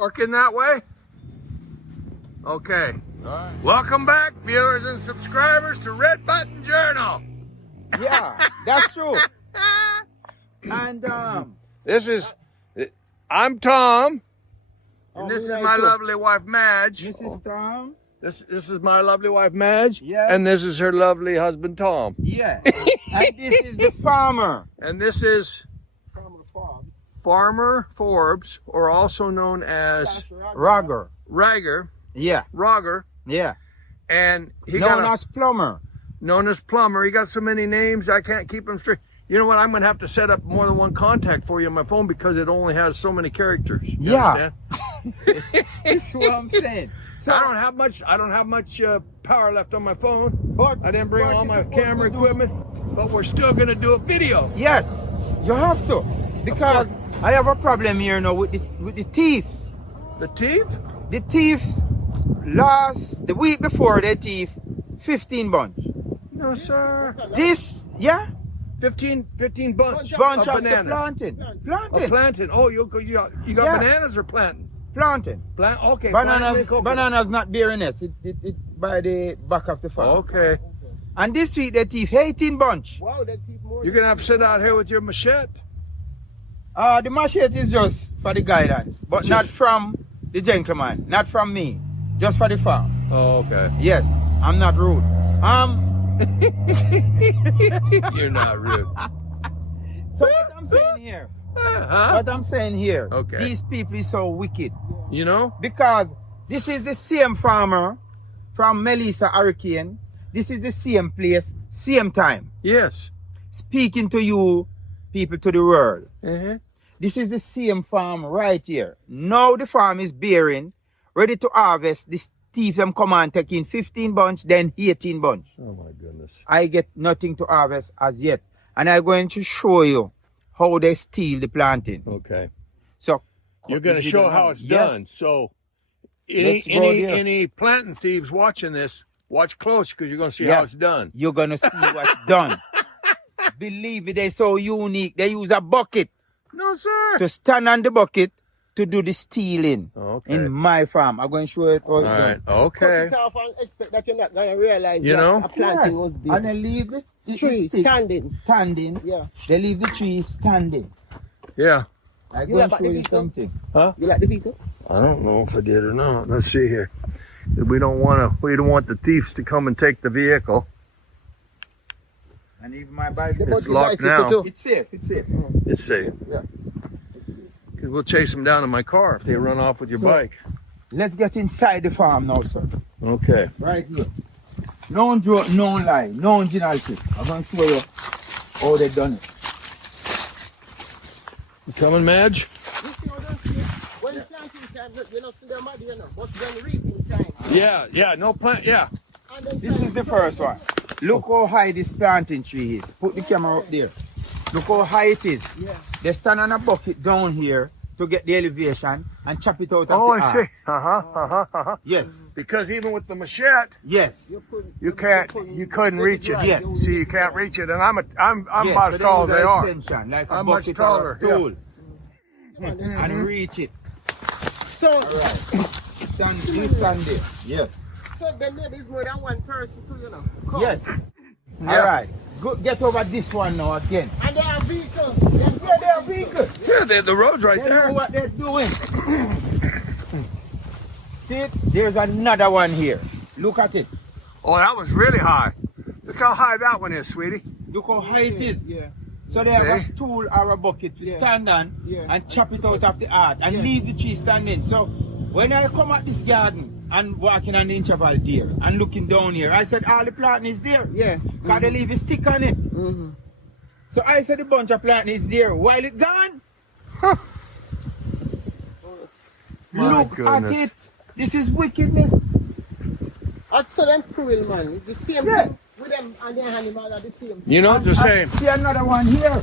Working that way? Okay. All right. Welcome back, viewers and subscribers, to Red Button Journal. Yeah, that's true. And I'm Tom, and oh, this is right my too. lovely wife Madge. This is Tom. This is my lovely wife Madge. Yes. And this is her lovely husband Tom. Yeah. And this is the farmer. And this is Farmer Forbes, or also known as Rogger. Ragger. Yeah. Rogger. Yeah. And he Known as plumber. known as Plumber. He got so many names I can't keep them straight. You know what? I'm gonna have to set up more than one contact for you on my phone because it only has so many characters. You Yeah. understand? That's what I'm saying. So I don't have much power left on my phone. but I didn't bring what all you my supposed camera to do- equipment, but we're still gonna do a video. Yes, you have to, because I have a problem here now with the thieves. The teeth? The thieves the week before they thief 15 bunch. No, sir. This 15 bunch bunch of of the bananas. Planting. Oh, you got Yeah. bananas or planting? planting. Okay. Bananas not bearing it. It by the back of the farm. Okay. And this week they thief 18 bunch. Wow, they keep more. You're gonna have to sit out here with your machete. The machete is just for the guidance, but It's not just- from the gentleman, not from me, just for the farm. Oh, okay. Yes, I'm not rude. You're not rude. So what I'm saying here, Huh? what I'm saying here, Okay. these people is so wicked, You know? because this is the same farmer from Melissa Hurricane. This is the same place, same time, Yes. speaking to you people, to the world. Uh-huh. This is the same farm right here. Now the farm is bearing, ready to harvest. This thief them come and take in 15 bunch, then 18 bunch. Oh my goodness. I get nothing to harvest as yet. And I'm going to show you how they steal the planting. Okay. So You're gonna show how it's Yes. done. So Let's go there. any planting thieves watching this, watch close because you're gonna see Yeah. how it's done. You're gonna see what's done. Believe me, they're so unique. They use a bucket No, sir. to stand on the bucket to do the stealing Okay. in my farm. I'm going to show it all. All right. Okay. Cut it off and expect that you're not gonna realize You that know? a planting was built. And they leave the Tree stick standing. standing. Yeah. They leave the tree standing. Yeah. I'm You going like to show the you people? something. You like the vehicle? I don't know if I did or not. Let's see here. We don't want the thieves to come and take the vehicle. And even my bicycle. It's locked now. Too. It's safe. It's safe. It's safe. Yeah. 'Cause we'll chase them down in my car if they run off with your So- bike. Let's get inside the farm now, sir. Okay. Right here. No joke, no lie, no originality. I'm going to show you how they done it. You coming, Madge? You see what I'm saying? When the planting time, you don't see them out there, but when reaping time. Yeah. No plant. Yeah. And then This is the first one. Look how high this planting tree is. Put the camera up there. Look how high it is. Yeah. They stand on a bucket down here to get the elevation and chop it out of Oh, the I see. earth. Yes. Because even with the machete, Yes. you couldn't reach it. Yes. See, you can't reach it, and I'm Yes, about so as tall as use they an are. extension, like a I'm much bucket taller, or a stool. Mm-hmm. And reach it. So, Alright. You stand there. Yes. so then there is more than one person too, you know. Come. Yes. Yeah. Alright. Go get over this one now again. And they have vehicles. Yeah, they are vehicles. Yeah, the road's right They there. know what they're doing. See it? There's another one here. Look at it. Oh, that was really high. Look how high that one is, sweetie. Look how high it is. Yeah. So they have a See? stool or a bucket to Yeah. stand on Yeah. and chop it out of the earth and Yeah. leave the tree standing. So when I come at this garden and walking on the interval there and looking down here, I said all the planting is there. Yeah. Because they leave a stick on it. Mm-hmm. So I said the bunch of planting is there while it gone. Huh. My Look goodness. at it. This is wickedness. That's so them cruel, man. It's the same Yeah. thing with them and their animal are the same. You know, it's the same. See another one here.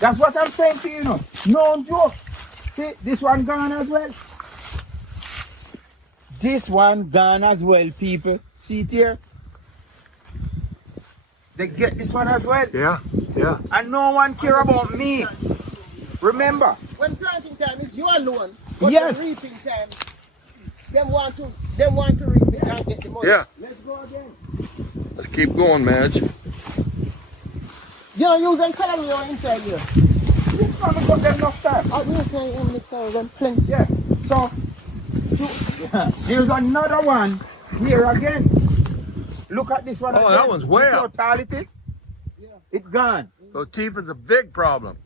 That's what I'm saying to you, you know. No joke. See, this one gone as well. This one gone as well, people. See it here. They get this one as well. Yeah. And no one care about me. Remember, When planting time is you alone, but Yes. when reaping time, them want to reap it and get the money. Yeah. Let's go again. Let's keep going, Madge. You know, using color on inside here. this one we got them enough time. I will say in the color them plenty. Yeah. So there's another one here again. Look at this one. Oh, again. that one's way You see up. how tall it is? Yeah. It's gone. So teeth is a big problem.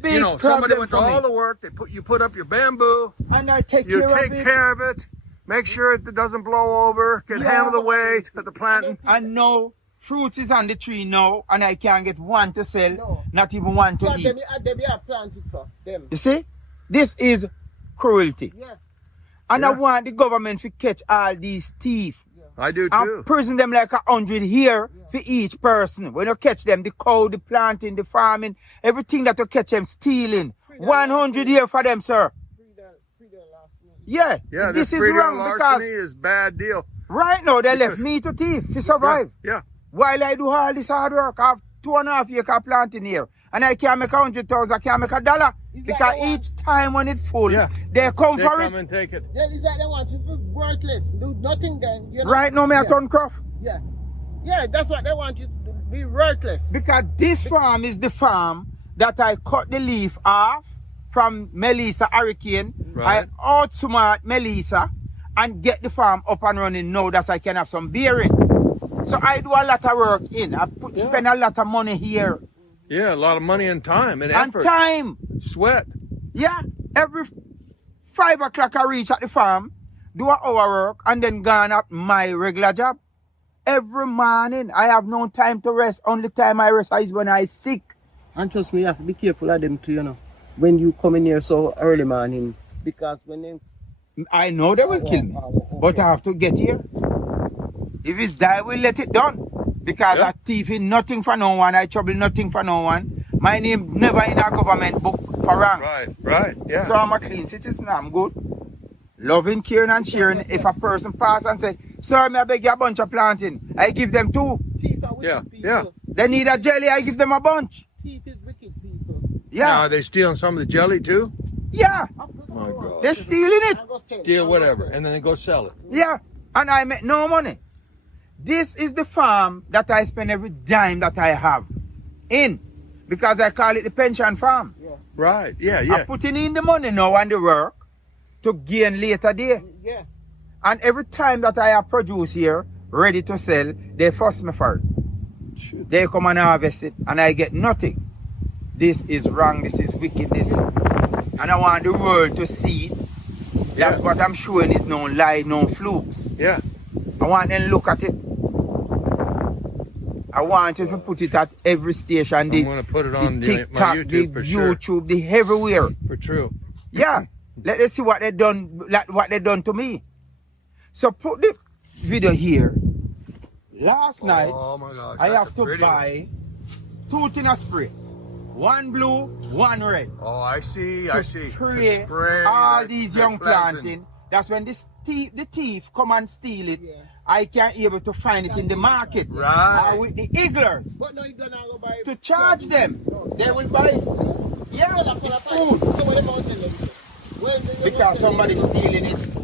Big You know, somebody problem went to for me. all the work. You put up your bamboo. And I take You care take of it. care of it. Make sure it doesn't blow over. Can Yeah. handle the weight of the planting. And now fruits is on the tree now, and I can't get one to sell, No. not even one to So eat. they are planted for them. You see? This is cruelty. Yeah. And I Yeah. want the government to catch all these thieves I do and too. prison them like 100 here for each person. When you catch them, the cow, the planting, the farming, everything that you catch them stealing. 100 here for them, sir. Praedial last night. Yeah, Yeah, this is Praedial wrong larceny because is bad deal. right now they left me to thief to survive. Yeah. While I do all this hard work, I have 2.5 acre planting here. And I can't make 100,000, I can't make $1. It's Because like I each time when it's full, Yeah. they come They for come it. and take it. Yeah, it's like they want you to be worthless. Do nothing then. You know? Right now, me I Yeah. turn craft. Yeah. Yeah, that's what they want you to be worthless. Because this farm is the farm that I cut the leaf off from Melissa Hurricane. Right. I outsmart Melissa and get the farm up and running now that I can have some bearing. So I do a lot of work in. Spend a lot of money here. Yeah, a lot of money and time and And effort. time. Sweat. Yeah. Every 5 o'clock I reach at the farm, do an hour work, and then gone at my regular job. Every morning, I have no time to rest. Only time I rest is when I sick. And trust me, you have to be careful of them too, you know. When you come in here so early morning. Because when they... I know they will kill me, but I have to get here. If it's die, we'll let it done. Because I thief in nothing for no one, I trouble nothing for no one. My name never in a government book for rank. Right. Yeah. So I'm a clean citizen, I'm good. Loving, caring and sharing. If a person pass and say, sir, may I beg you a bunch of planting, I give them 2. Teeth are wicked Yeah, people. yeah. They need a jelly, I give them a bunch. Teeth is wicked people. Yeah, Now, are they stealing some of the jelly too? yeah, My God. they're stealing it. Steal whatever, and then they go sell it. Yeah, and I make no money. This is the farm that I spend every dime that I have in, because I call it the pension farm. Right. Yeah. I'm putting in the money now and the work to gain later day. Yeah. And every time that I have produce here, ready to sell, they force me for it. Shoot. They come and harvest it, and I get nothing. This is wrong, this is wickedness. And I want the world to see it. That's Yeah. what I'm showing is no lie, no flukes. Yeah. I want them to look at it. I want you to put it at every station. I'm The, going to put it the on my TikTok, YouTube the for sure. YouTube, the everywhere. For true. Yeah. Let us see what they done, like what they done to me. So put the video here. Last night, Oh my gosh. I that's have a to pretty buy 2 tin of spray. 1 blue, 1 red. one. Oh, I see. I see. To Spray spray all that- these that young planting. That's when the thief come and steal it. Yeah. I can't able to find it in the market. Right. Or with the igglers. But now you're gonna go buy... To charge them. They will buy it. Yeah, it's food. So what about them? Well, Because somebody's stealing it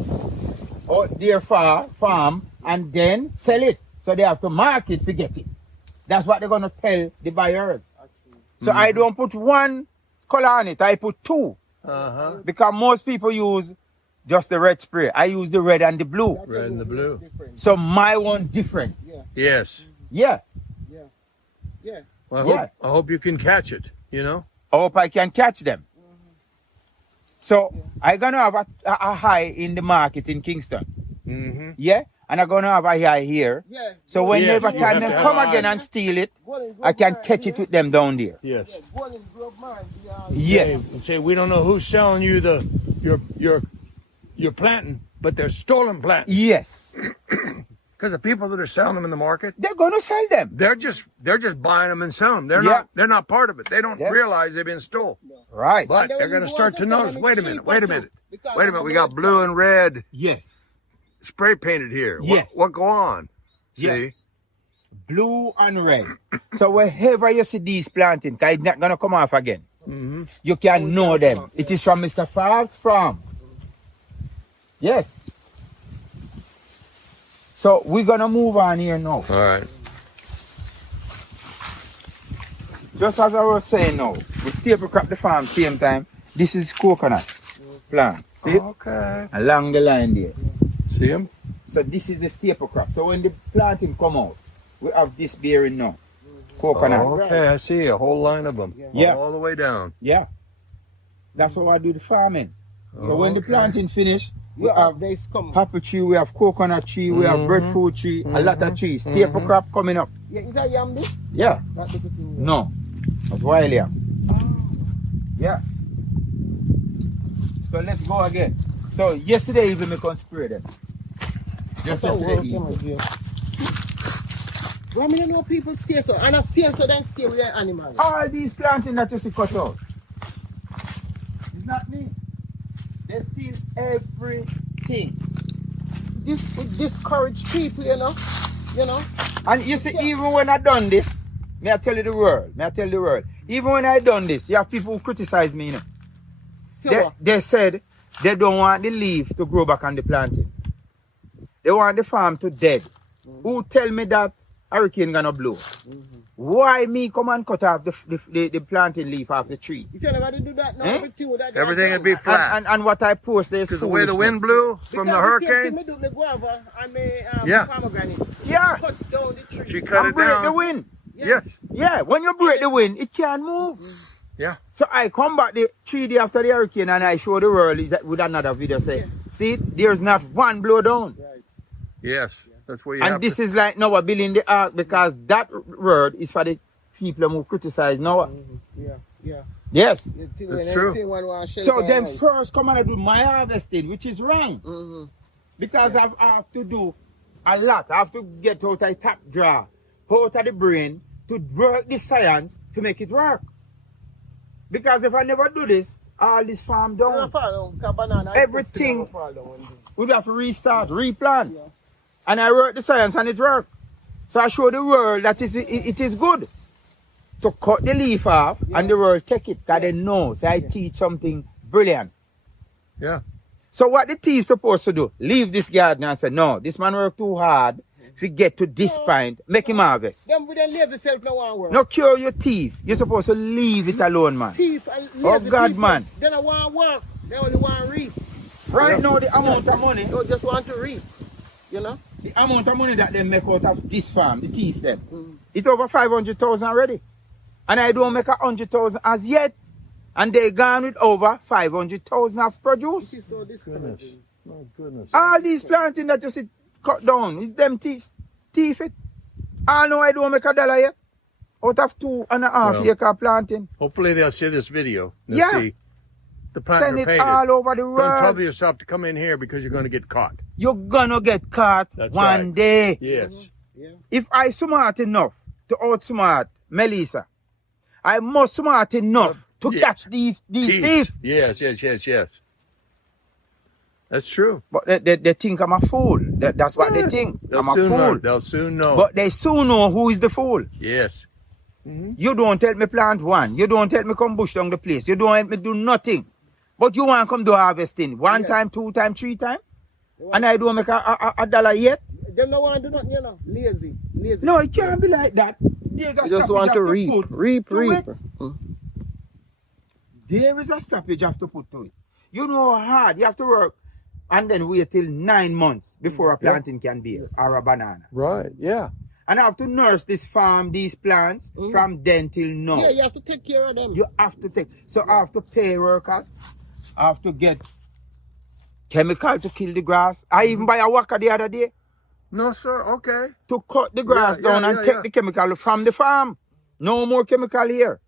out their farm and then sell it. So they have to mark it to get it. That's what they're going to tell the buyers. So I don't put 1 color on it. I put 2. Uh-huh. Because most people use just the red spray. I use the red and the blue. Red and the blue. So my one different. Yes. Yeah. Yeah. Well, Yeah. I hope you can catch it, you know? I hope I can catch them. So I'm going to have a high in the market in Kingston. Mm-hmm. Yeah. And I'm going to have a high here. Yeah. So whenever Yes, you time have they to have come a high. again and steal it, I can catch it with them down there. Yes. Yes. Say we don't know who's selling you your planting, but they're stolen planting. Yes. Because the people that are selling them in the market, They're going to sell them. they're just buying them and selling them. Yeah. They're not part of it. They don't Yeah. realize they've been stolen. Right. But they're going to start to notice. Wait a minute. We got blue and red Yes. spray painted here. Yes. What go on? See? Yes. Blue and red. So wherever you see these planting, 'cause it's not going to come off again. You can know them. It is from Mr. Favre's farm. Yes. So we're gonna move on here now. All right. Just as I was saying now, we staple crop the farm same time. This is coconut plant. See it? Okay. Along the line there. See him? So this is the staple crop. So when the planting come out, we have this bearing now. Coconut. Okay, I see a whole line of them. Yeah. All the way down. Yeah. That's how I do the farming. So when the Okay. planting finish, we have this come. apple tree, we have coconut tree, we have breadfruit tree, a lot of trees. Staple crop coming up. Yeah, is that yam this? Yeah. That little thing. No. That's wild yam. Yeah. So let's go again. So yesterday even we can spray them. Just yesterday evening. Well, I mean, know people stay so. And I stay so, then stay with the animals. All these planting that you see cut out. It's not me. They steal everything. This would discourage people, you know. You know. And you see, even when I done this, may I tell you the world, even when I done this, you have people who criticize me, you know. So They said they don't want the leaf to grow back on the planting. They want the farm to dead. Who tell me that hurricane gonna blow? Why me come and cut off the planting leaf off the tree? if you never do that, now everything would have Everything would be flat. And what I post there is Because the way the wind blew from the hurricane. Me do the guava and me Yeah. pomegranate. Yeah. Cut down the tree. She cut And it break down. the wind. Yes. Yeah, when you break the wind, it can't move. Yeah. So I come back the 3 days after the hurricane and I show the world with another video say, see, there's not one blow down. Right. Yes. That's where you And have this to. is like Noah building the ark because that word is for the people who criticize Noah. Yeah, yeah. Yes. That's true. So then first come and I do my harvesting, which is wrong. Because I have to do a lot. I have to get out of the top drawer, out of the brain to work the science to make it work. Because if I never do this, all this farm down, everything would have to restart, replant. Yeah. And I work the science and it worked. So I show the world that it is good to cut the leaf off and the world take it. Because they know. So I teach something brilliant. Yeah. So what the thief supposed to do? Leave this garden and say, no, this man work too hard. If you get to this point, make him harvest. Them with their lazy self no want work. No cure your thief. You're supposed to leave it alone, man. Thief and lazy Oh, God, people, man. They don't want work. They only want reap. Right now, the amount of money, They just want to reap. You know? the amount of money that they make out of this farm, the thief them, it's over 500,000 already. And I don't make 100,000 as yet. And they gone with over 500,000 of produce. This is so discouraging. My goodness. All these planting that you see cut down, is them thief it. I know I don't make $1 yet. Out of 2.5 acre planting. Hopefully they'll see this video. They'll Yeah. see the plant Send you're it painted. all over the Don't trouble world. yourself to come in here because you're going to get caught. You're gonna get caught That's one right. day. Yes. Yeah. If I smart enough to outsmart Melissa, I must smart enough to Yeah. catch these thieves. Yes. That's true. But they think I'm a fool. That's what they think. They'll I'm a soon fool. learn. They'll soon know. But they soon know who is the fool. Yes. You don't help me plant one. You don't help me come bush down the place. You don't help me do nothing. But you want to come do harvesting one time, 2 times, 3 times, and I don't make $1 yet. Them no want to do nothing, you know. Lazy. No, it can't be like that. There's a You just stoppage want to you have reap. put Reap. to it. There is a stoppage you have to put to it. You know how hard you have to work and then wait till 9 months before a planting can bear or a banana. Right. Yeah. And I have to nurse this farm, these plants from then till now. Yeah, you have to take care of them. You have to take. So I have to pay workers. I have to get chemical to kill the grass. I even buy a whacker the other day No, sir. Okay. to cut the grass down and take the chemical from the farm. No more chemical here.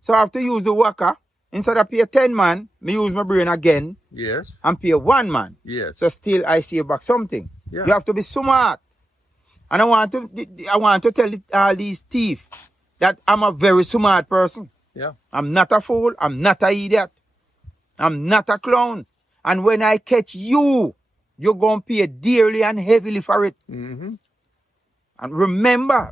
So I have to use the whacker. Instead of pay 10 man, me use my brain again Yes. and pay 1 man. Yes. So still I save back something. Yeah. You have to be smart. And I want to tell all these thieves that I'm a very smart person. Yeah. I'm not a fool. I'm not an idiot. I'm not a clown. And when I catch you, you're going to pay dearly and heavily for it. Mm-hmm. And remember,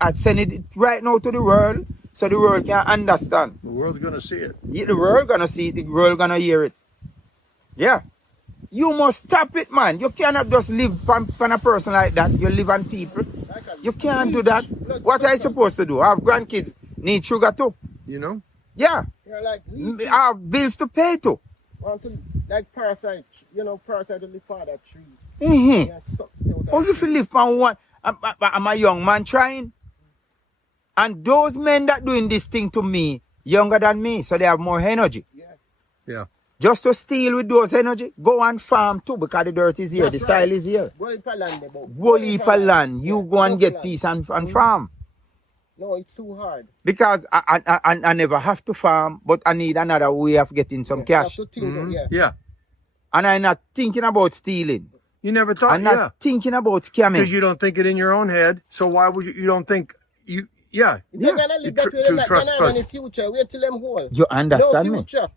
I send it right now to the world. so the world can understand. The world's gonna see it. Yeah, the world gonna see it, the world gonna hear it. Yeah. You must stop it, man. You cannot just live on a person like that. You live on people. You can't do that. What are you supposed to do? I have grandkids need sugar too. You know? Yeah. You're like, I have bills to pay too. like parasite, parasite to live for that tree. Mm-hmm. Yeah, suck out that Oh, you tree. feel live on one. I'm a young man trying. And those men that doing this thing to me, younger than me, so they have more energy. Yeah. Yeah. Just to steal with those energy, go and farm too because the dirt is here, That's the right. soil is here. Go in land about. Whole heap of land, you Yeah, go and enough get land. peace and farm. No, it's too hard. Because I never have to farm, but I need another way of getting some cash. You have to think, Mhm. yeah. Yeah. And I'm not thinking about stealing. You never thought, I'm not yeah. thinking about scamming. Because you don't think it in your own head. So why would you don't think you, yeah. If they're gonna You live that way, to they're not trust gonna have any trust. future. Wait till them whole. You understand No me? future.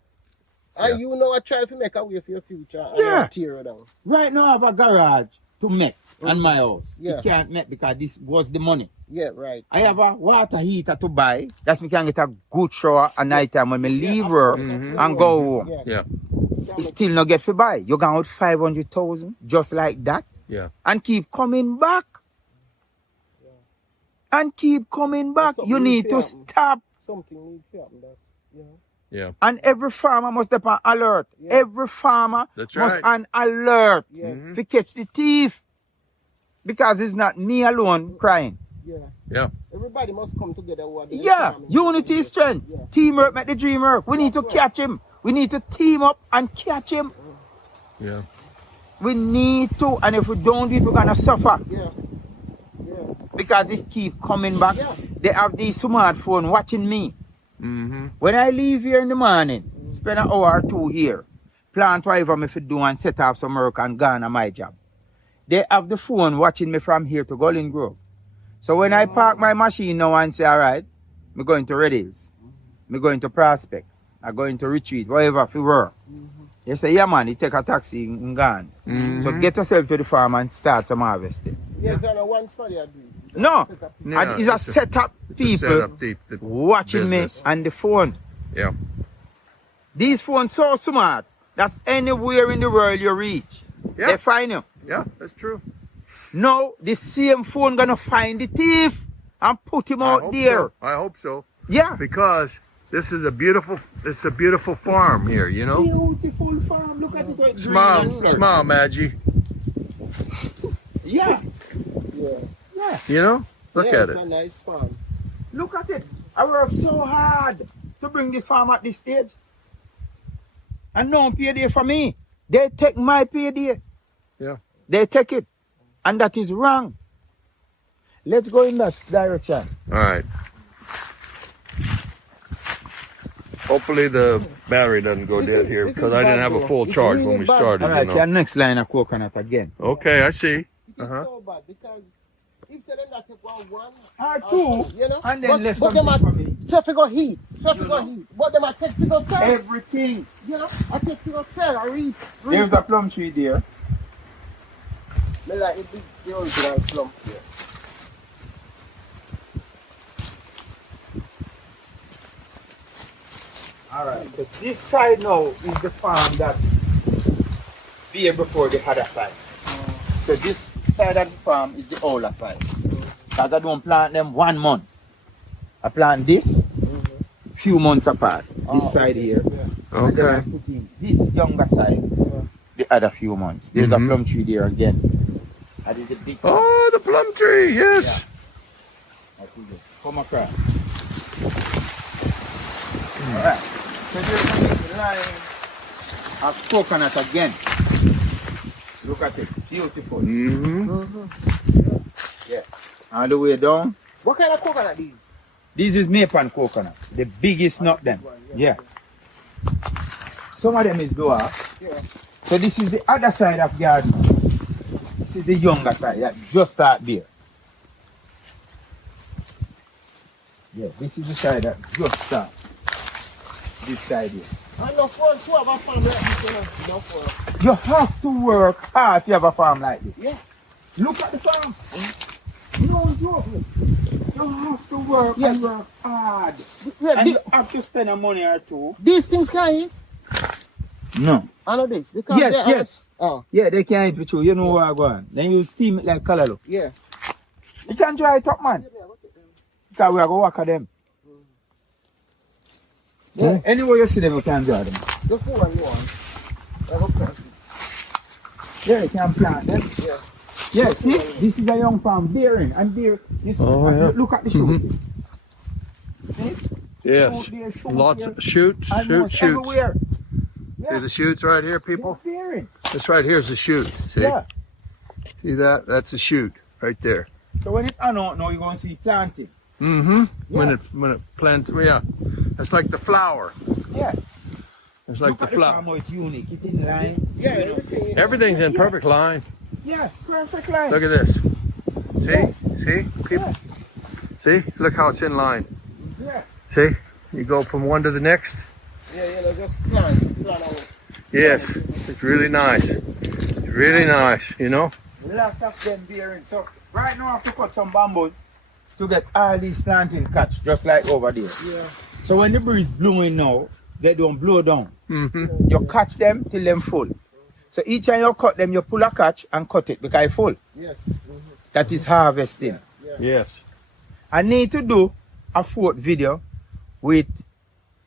And Yeah. I try to make a way for your future and Yeah. not tear it down. Right now I have a garage to make on my house. Yeah. You can't make because this was the money. Yeah, right. I have a water heater to buy. That's me can get a good shower at night time when me leave work and go home. Yeah. Yeah. It's still not get for buy. You got out 500,000 just like that Yeah. and keep coming back. And keep coming back. Something You need needs to to happen. stop. Something needs to happen. That's, Yeah. And every farmer must be on alert. Yeah. Every farmer That's must right. on alert Yeah. to catch the thief. Because it's not me alone crying. Yeah. Yeah. Everybody must come together. Who are the Yeah, farming. unity is strength. Yeah. Teamwork make the dream work. We need to catch him. We need to team up and catch him. Yeah. We need to. And if we don't do it, we're going to suffer. Yeah. Yeah. Because it keep coming back. Yeah. They have the smartphone watching me. Mm-hmm. When I leave here in the morning, spend an hour or two here, plant whatever me do and set up some work and gone on my job. They have the phone watching me from here to Golden Grove. So when I park my machine now and say, all right, I'm going to Praedial, I'm going to Prospect, I'm going to Retreat, whatever for work. They say, yeah man, you take a taxi and gone. Mhm. So get yourself to the farm and start some harvesting. Yes, and one spot I do. No, Set up- Yeah, and it's a setup It's people a setup deep watching business. me on the phone. Yeah. These phones so smart. That's anywhere in the world you reach. Yeah. They find you. Yeah, that's true. Now the same phone gonna find the thief and put him out there. So. I hope so. Yeah. Because this is a beautiful farm here, you know? Beautiful farm. Look at it. Smile, Madge. Yeah. Yeah. Yeah. You know? Look Yeah, at it's it. a nice farm. Look at it. I work so hard to bring this farm at this stage. And no payday for me. They take my payday. Yeah. They take it. And that is wrong. Let's go in that direction. All right. Hopefully the battery doesn't go dead here because I didn't have a full charge when we started. All right, You so know? next line of coconut again. Okay, I see. It is Uh-huh. so bad because if they don't take one Or two, you know, and then left but them something are for me. so figure heat, but them are take figure sell, Everything. you know, I take figure sell, I read. There's a plum tree there. Me like it big, the original plum here. Alright, so this side now is the farm that be before the other side. So this side of the farm is the older side. Because I don't plant them 1 month. I plant this few months apart. This side here. Yeah. And then I Okay. put in this younger side the other few months. There's a Mhm. plum tree there again. That is a big Oh, the plum tree, yes. Come across. Alright. So there's a line of coconut again. Look at it. Beautiful. Mm-hmm. Yeah. All the way down. What kind of coconut these? This is Mapan coconut. The biggest nut them. Yeah. Some of them is dwarf. Yeah. So this is the other side of garden. This is the younger side that just start there. Yeah, this is the side that just start. This side here. I know front two of a farm like this, you know, no for. You have to work hard if you have a farm like this. Yeah. Look at the farm. You don't joke. You have to work and work hard. Yeah, And you have to spend a money or two. these things can't eat. No. I know this. Because Yes, they yes. Oh, Yeah, they can't eat with you. You know where I go on. Then you steam it like color look. yeah. You can dry it up, man. Because we are going to work at them. Yeah. Anywhere you see them, you can dry them. Just go and you want. I go plant it. Yeah, you can plant them. Yeah. Yeah, see? This is a young farm bearing. And bear. This, look at the shoot. See? Yes. Shoot there, shoot Lots there. of shoots, Almost shoots. everywhere. See the shoots right here, people? They're bearing. This right here is a shoot. See? Yeah. See that? That's a shoot right there. So when it's on out now, you're going to see planting. Mm-hmm. Yeah. When it plants, yeah. That's like the flower. Yeah. It's like Look the at the flower. farm how it's unique. It's in line. Yeah, everything. Everything's in perfect line. Yeah, perfect line. Look at this. See? See? People? See? Look how it's in line. Yeah. See? You go from one to the next. Yeah, just plant out. Yes. It's really nice. It's really nice, you know? Lots of them bearing. So right now I have to cut some bamboos to get all these planting catch, just like over there. Yeah. So when the breeze blowing now, they don't blow down. Mm-hmm. You catch them till them full. So each time you cut them, you pull a catch and cut it because it's full. Yes. That is harvesting. Yes. I need to do a fourth video with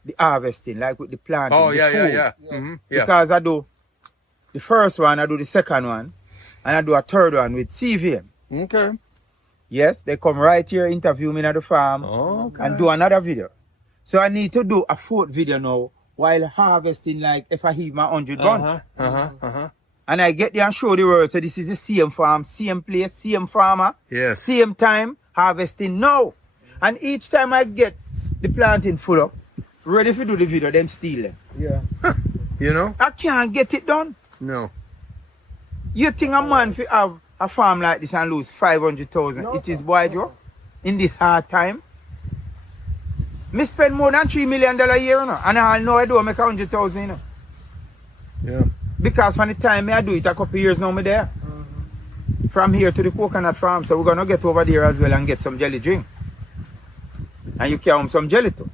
the harvesting, like with the planting. Oh, the yeah, food. yeah. Mm-hmm. Yeah. Because I do the first one, I do the second one, and I do a third one with CVM. Okay. Yes, they come right here, interview me at the farm, Okay. and do another video. So I need to do a fourth video now while harvesting, like if I heave my 100 guns. And I get there and show the world, so this is the same farm, same place, same farmer, Yes. same time, harvesting now. And each time I get the planting full up, ready to do the video, them steal them. Yeah. You know? I can't get it done. No. You think a man fi have a farm like this and lose 500,000? No, It is sir. boy Joe, in this hard time. Me spend more than $3 million a year, you know, and I know I do make 100,000, you know. Yeah. Because from the time me I do it, a couple of years now me there. From here to the coconut farm, so we're gonna get over there as well and get some jelly drink. And you carry home some jelly too.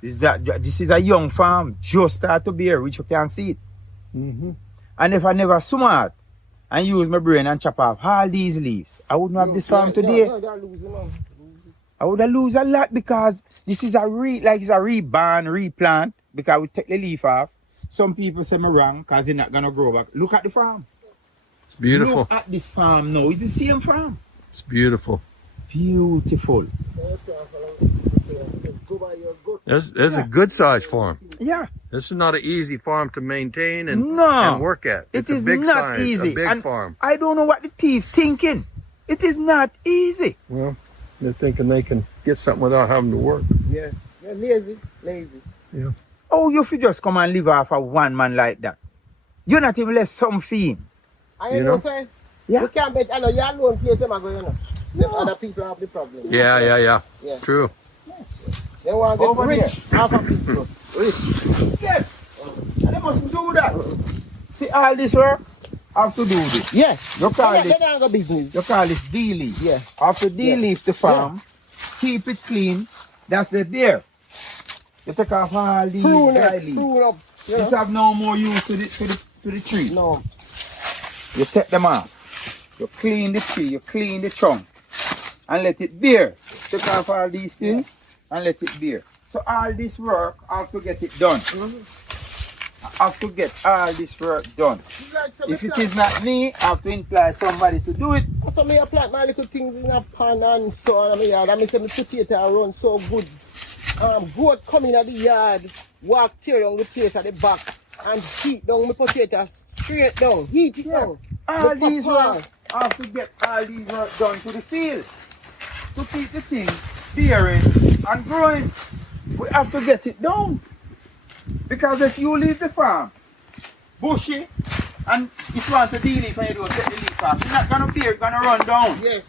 This is a young farm, just start to bear, which you can see it. Mm-hmm. And if I never smart and use my brain and chop off all these leaves, I wouldn't have this farm today. I would have lose a lot because this is a reborn, replant, because we take the leaf off. Some people say me wrong because it's not gonna grow back. Look at the farm. It's beautiful. Look at this farm now. It's the same farm. It's beautiful. Beautiful. This is a good size farm. Yeah. This is not an easy farm to maintain and No. work at. It It's is a big not size, easy. a big And farm. I don't know what the thief thinking. It is not easy. Well, they're thinking they can get something without having to work. Yeah. Yeah, lazy. Oh, you fi just come and live off of one man like that. You're not even left some fee. I You know, know? say. Yeah. You can't bet. I know you alone place them go, you know. The other people have the problem. Yeah. Yeah. True. They want to get Over rich. Half of people. Rich. Yes. And they must do that. See all this work, have to do this. Yeah. You call They it, don't have business. you call this de-leaf. Yeah. After de-leaf the farm, keep it clean. That's the beer. You take off all these dry leaves. Prune up. You This know? have no more use to the tree. No. You take them off. You clean the tree, you clean the trunk, and let it bear. Take off all these things and let it bear. So all this work, I have to get it done. I have to get all this work done. If it is not me, I have to employ somebody to do it. So me I plant my little things in a pan and so on. I mean, say my potato run so good. Goat come in at the yard, walk tear down the place at the back, and heat down my potato straight down. Heat it down. All these work, I have to get all these work done to the field to keep the thing bearing and growing. We have to get it done. Because if you leave the farm bushy and if you want to de-leaf and you don't take the leaf off, it's not gonna bear, it's gonna run down. Yes.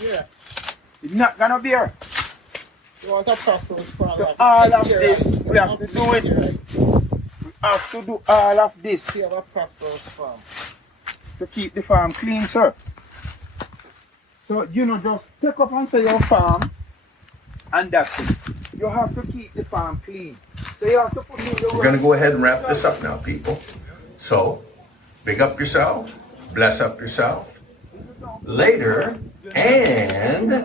Yeah. It's not gonna bear. You want a prosperous farm. So all of this, we have to do it. We have to do all of this You have a prosperous farm. to keep the farm clean, sir. So, you know, just take up and say your farm, and that's it. You have to keep the farm clean. So you have to put in the We're going to go ahead and wrap this up now, people. So, big up yourself, bless up yourself. Later, and